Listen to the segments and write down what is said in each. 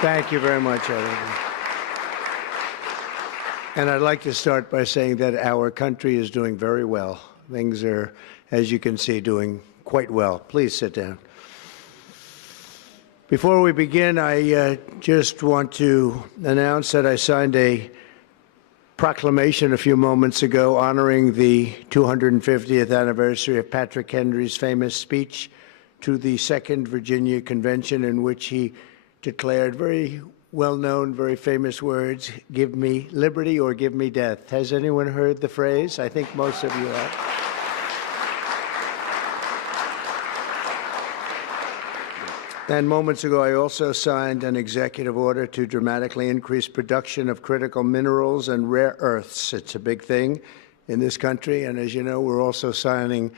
Thank you very much, everyone. And I'd like to start by saying that our country is doing very well. Things are, as you can see, doing quite well. Please sit down. Before we begin, I just want to announce that I signed a proclamation a few moments ago honoring the 250th anniversary of Patrick Henry's famous speech to the Second Virginia Convention, in which he declared very well-known, very famous words, "Give me liberty or give me death." Has anyone heard the phrase? I think most of you have. And moments ago, I also signed an executive order to dramatically increase production of critical minerals and rare earths. It's a big thing in this country, and as you know, we're also signing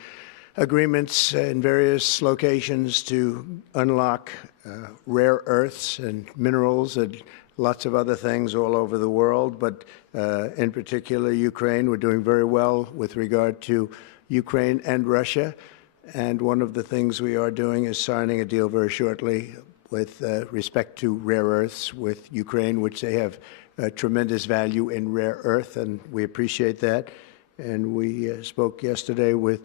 agreements in various locations to unlock rare earths and minerals and lots of other things all over the world, but in particular Ukraine. We're doing very well with regard to Ukraine and Russia. And one of the things we are doing is signing a deal very shortly with respect to rare earths with Ukraine, which they have tremendous value in rare earth, and we appreciate that. And we spoke yesterday with,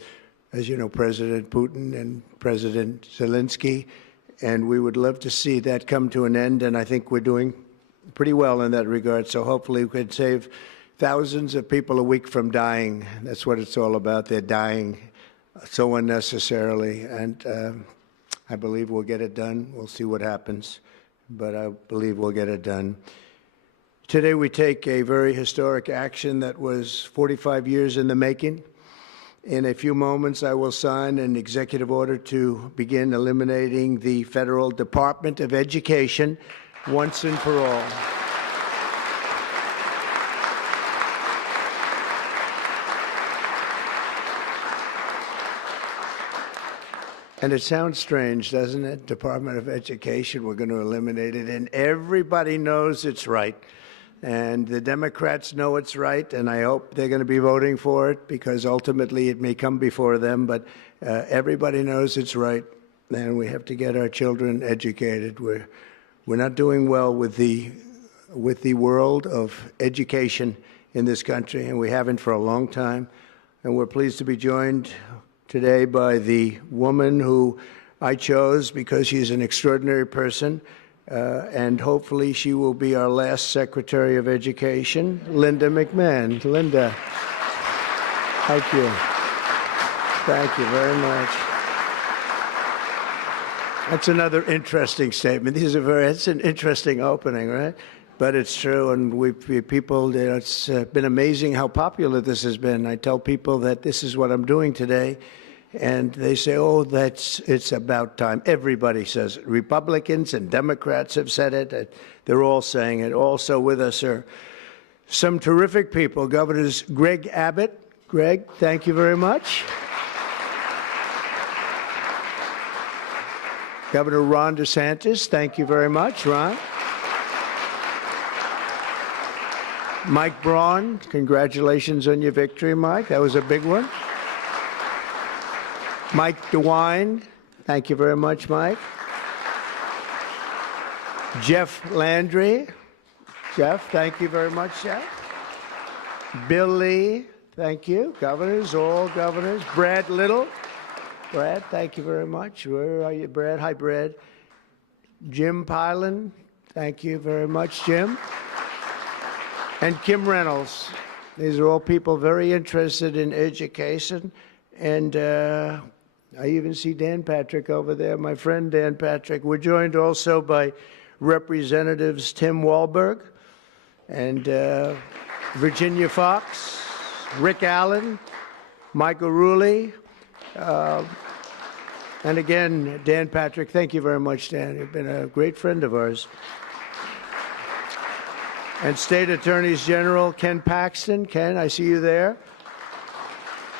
as you know, President Putin and President Zelensky, and we would love to see that come to an end, and I think we're doing pretty well in that regard. So hopefully we could save thousands of people a week from dying. That's what it's all about. They're dying so unnecessarily, and I believe we'll get it done. We'll see what happens, but I believe we'll get it done. Today we take a very historic action that was 45 years in the making. In a few moments, I will sign an executive order to begin eliminating the Federal Department of Education once and for all. And it sounds strange, doesn't it? Department of Education, we're going to eliminate it. And everybody knows it's right. And the Democrats know it's right, and I hope they're going to be voting for it, because ultimately it may come before them. But everybody knows it's right, and we have to get our children educated. We're not doing well with the world of education in this country, and we haven't for a long time. And we're pleased to be joined today by the woman who I chose because she's an extraordinary person, and hopefully she will be our last Secretary of Education, Linda McMahon. Linda, thank you. Thank you very much. That's another interesting statement. It's an interesting opening, right? But it's true, and it's been amazing how popular this has been. I tell people that this is what I'm doing today, and they say, oh, it's about time. Everybody says it. Republicans and Democrats have said it. They're all saying it. Also with us are some terrific people. Governors Greg Abbott. Greg, thank you very much. Governor Ron DeSantis, thank you very much, Ron. Mike Braun, congratulations on your victory, Mike. That was a big one. Mike DeWine, thank you very much, Mike. Jeff Landry. Jeff, thank you very much, Jeff. Bill Lee, thank you. Governors, all governors. Brad Little. Brad, thank you very much. Where are you, Brad? Hi, Brad. Jim Pilan, thank you very much, Jim. And Kim Reynolds. These are all people very interested in education. And I even see Dan Patrick over there, my friend Dan Patrick. We're joined also by Representatives Tim Walberg and Virginia Fox, Rick Allen, Michael Rulli, and again, Dan Patrick. Thank you very much, Dan. You've been a great friend of ours. And State Attorneys General Ken Paxton. Ken, I see you there.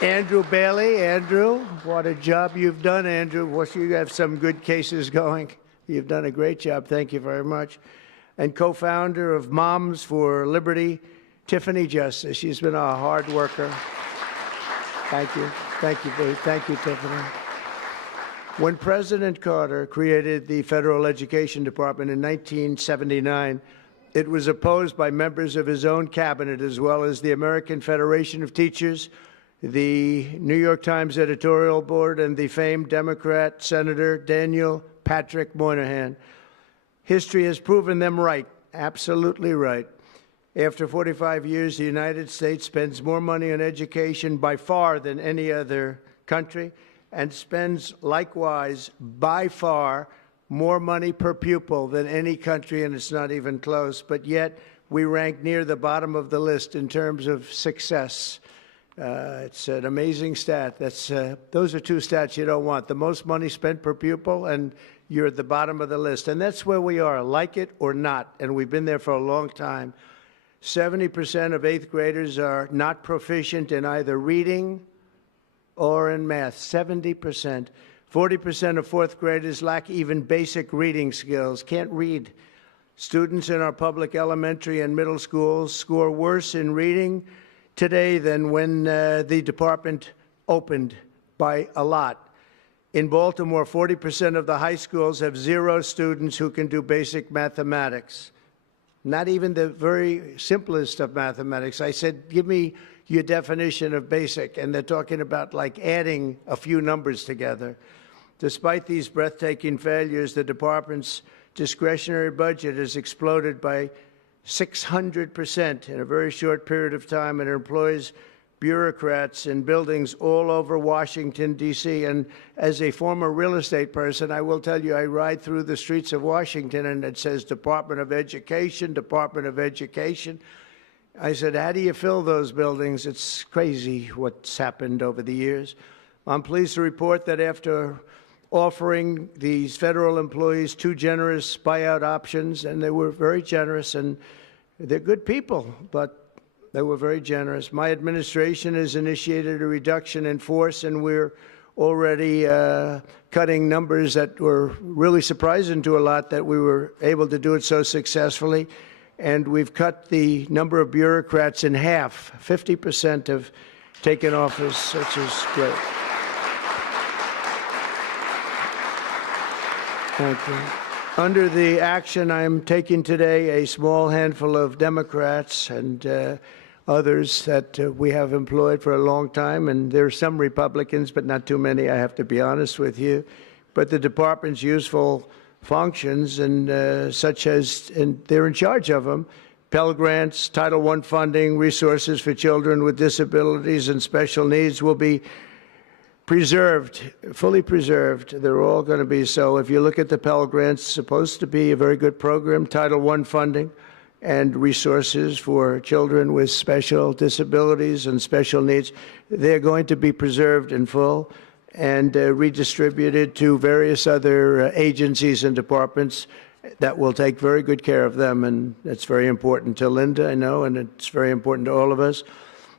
Andrew Bailey. Andrew, what a job you've done, Andrew. You have some good cases going. You've done a great job. Thank you very much. And co-founder of Moms for Liberty, Tiffany Justice. She's been a hard worker. Thank you. Thank you, Tiffany. When President Carter created the Federal Education Department in 1979, it was opposed by members of his own cabinet, as well as the American Federation of Teachers, the New York Times editorial board, and the famed Democrat Senator Daniel Patrick Moynihan. History has proven them right, absolutely right. After 45 years, the United States spends more money on education by far than any other country, and spends likewise by far more money per pupil than any country, and it's not even close. But yet we rank near the bottom of the list in terms of success. It's an amazing stat. Those are two stats you don't want: the most money spent per pupil, and you're at the bottom of the list. And that's where we are, like it or not, and we've been there for a long time. 70% of 8th graders are not proficient in either reading or in math. 70%. 40% of 4th graders lack even basic reading skills, can't read. Students in our public elementary and middle schools score worse in reading today than when the department opened, by a lot. In Baltimore, 40% of the high schools have 0 students who can do basic mathematics. Not even the very simplest of mathematics. I said, give me your definition of basic, and they're talking about like adding a few numbers together. Despite these breathtaking failures, the department's discretionary budget has exploded by 600% in a very short period of time, and it employs bureaucrats in buildings all over Washington, D.C. And as a former real estate person, I will tell you, I ride through the streets of Washington, and it says Department of Education, Department of Education. I said, how do you fill those buildings? It's crazy what's happened over the years. I'm pleased to report that after offering these federal employees 2 generous buyout options, and they were very generous, and they're good people, but they were very generous. My administration has initiated a reduction in force, and we're already cutting numbers that were really surprising to a lot, that we were able to do it so successfully. And we've cut the number of bureaucrats in half. 50% have taken office, which is great. Thank you. Under the action I'm taking today, a small handful of Democrats and others that we have employed for a long time, and there are some Republicans, but not too many, I have to be honest with you. But the department's useful functions, and such as, and they're in charge of them: Pell Grants, Title I funding, resources for children with disabilities and special needs will be preserved, fully preserved. They're all going to be so. If you look at the Pell Grants, it's supposed to be a very good program. Title I funding and resources for children with special disabilities and special needs, they're going to be preserved in full and redistributed to various other agencies and departments that will take very good care of them. And it's very important to Linda, I know, and it's very important to all of us.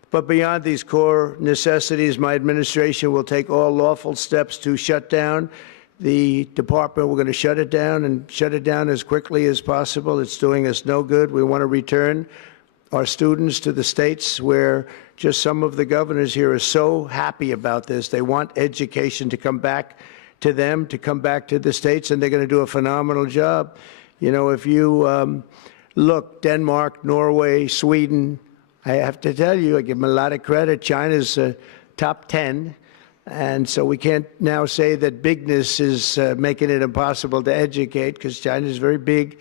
But beyond these core necessities, my administration will take all lawful steps to shut down the department. We're going to shut it down, and shut it down as quickly as possible. It's doing us no good. We want to return our students to the states where just some of the governors here are so happy about this. They want education to come back to them, to come back to the states, and they're going to do a phenomenal job. You know, if you look, Denmark, Norway, Sweden, I have to tell you, I give them a lot of credit. China's top 10. And so we can't now say that bigness is making it impossible to educate, because China is very big.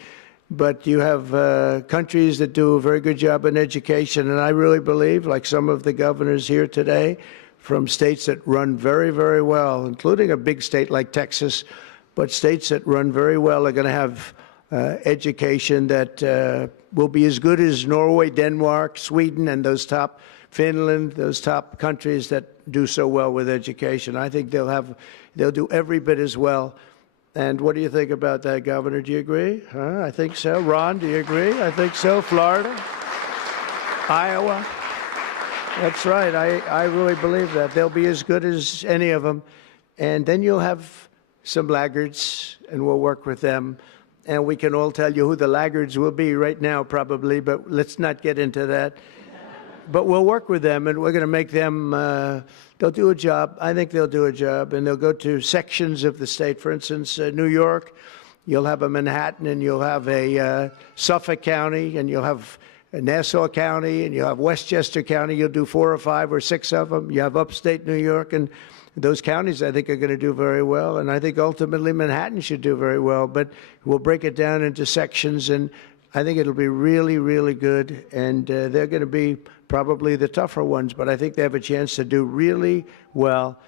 But you have countries that do a very good job in education. And I really believe, like some of the governors here today, from states that run very, very well, including a big state like Texas, but states that run very well are going to have education that will be as good as Norway, Denmark, Sweden, and those top, Finland, those top countries that do so well with education. I think they'll do every bit as well. And what do you think about that, Governor? Do you agree? I think so. Ron, do you agree? I think so. Florida? Iowa? That's right. I really believe that. They'll be as good as any of them. And then you'll have some laggards, and we'll work with them. And we can all tell you who the laggards will be right now, probably, but let's not get into that. but we'll work with them, and we're going to make them, they'll do a job. I think they'll do a job, and they'll go to sections of the state. For instance, New York, you'll have a Manhattan, and you'll have a Suffolk County, and you'll have Nassau County, and you'll have Westchester County. You'll do 4 or 5 or 6 of them. You have upstate New York, and those counties, I think, are going to do very well. And I think ultimately Manhattan should do very well. But we'll break it down into sections, and I think it'll be really, really good. And they're going to be probably the tougher ones, but I think they have a chance to do really well.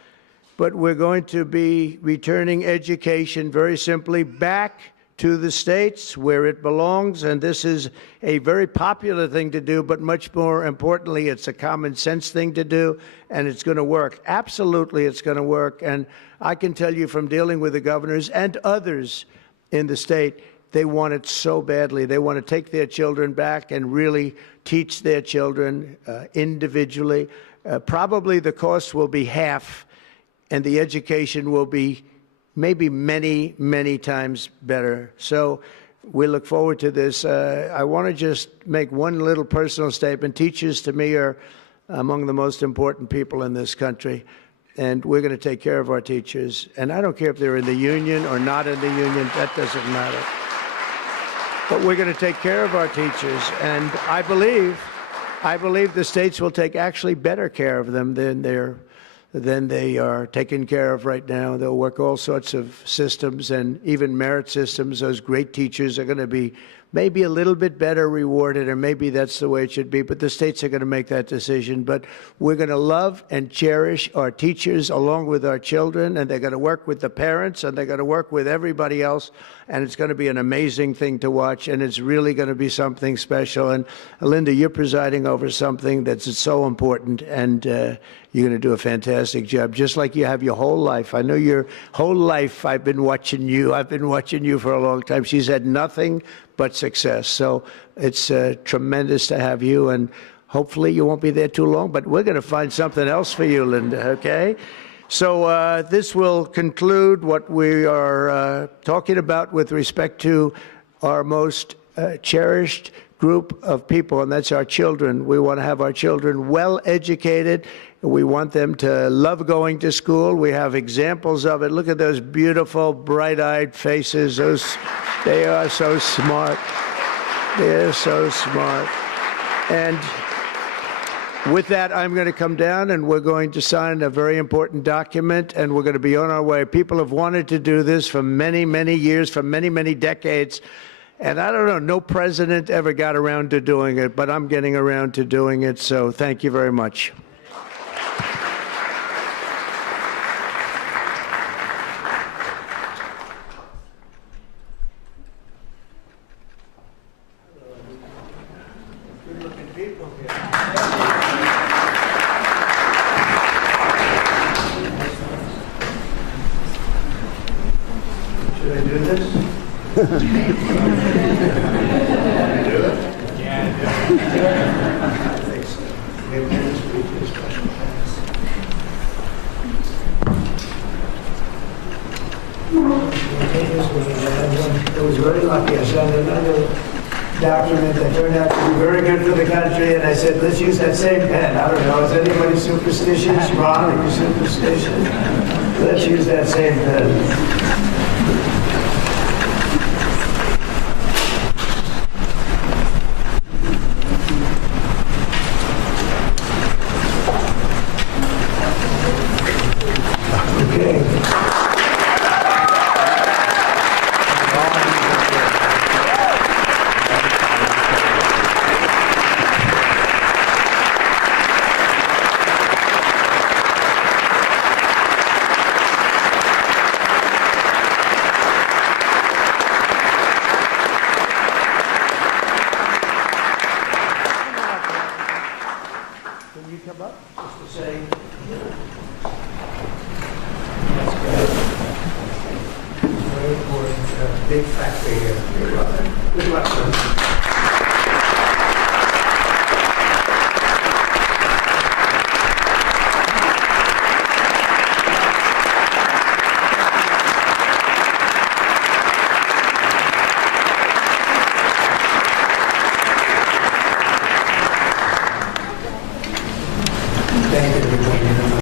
But we're going to be returning education very simply back to the states where it belongs, and this is a very popular thing to do, but much more importantly, it's a common sense thing to do, and it's going to work. Absolutely, it's going to work, and I can tell you from dealing with the governors and others in the state, they want it so badly. They want to take their children back and really teach their children individually. Probably the cost will be half, and the education will be maybe many, many times better. So we look forward to this. I want to just make one little personal statement. Teachers, to me, are among the most important people in this country, and we're going to take care of our teachers. And I don't care if they're in the union or not in the union. That doesn't matter. But we're going to take care of our teachers, and I believe the states will take actually better care of them than they are taken care of right now. They'll work all sorts of systems and even merit systems. Those great teachers are going to be maybe a little bit better rewarded, or maybe that's the way it should be, but the states are going to make that decision. But we're going to love and cherish our teachers along with our children, and they're going to work with the parents, and they're going to work with everybody else, and it's going to be an amazing thing to watch, and it's really going to be something special. And Linda, you're presiding over something that's so important, and you're going to do a fantastic job, just like you have your whole life. I know your whole life I've been watching you. I've been watching you for a long time. She's had nothing but success. So it's tremendous to have you, and hopefully you won't be there too long, but we're going to find something else for you, Linda, okay? So this will conclude what we are talking about with respect to our most cherished group of people, and that's our children. We want to have our children well educated. We want them to love going to school. We have examples of it. Look at those beautiful, bright-eyed faces. They are so smart. They're so smart. And with that, I'm going to come down, and we're going to sign a very important document, and we're going to be on our way. People have wanted to do this for many, many years, for many, many decades. And I don't know, no president ever got around to doing it, but I'm getting around to doing it, so thank you very much. Should I do this? It was very lucky. I signed another document that turned out to be very good for the country, and I said, let's use that same pen. I don't know, is anybody superstitious? Ron, are you superstitious? Let's use that same pen. Big factory here. Good luck, sir.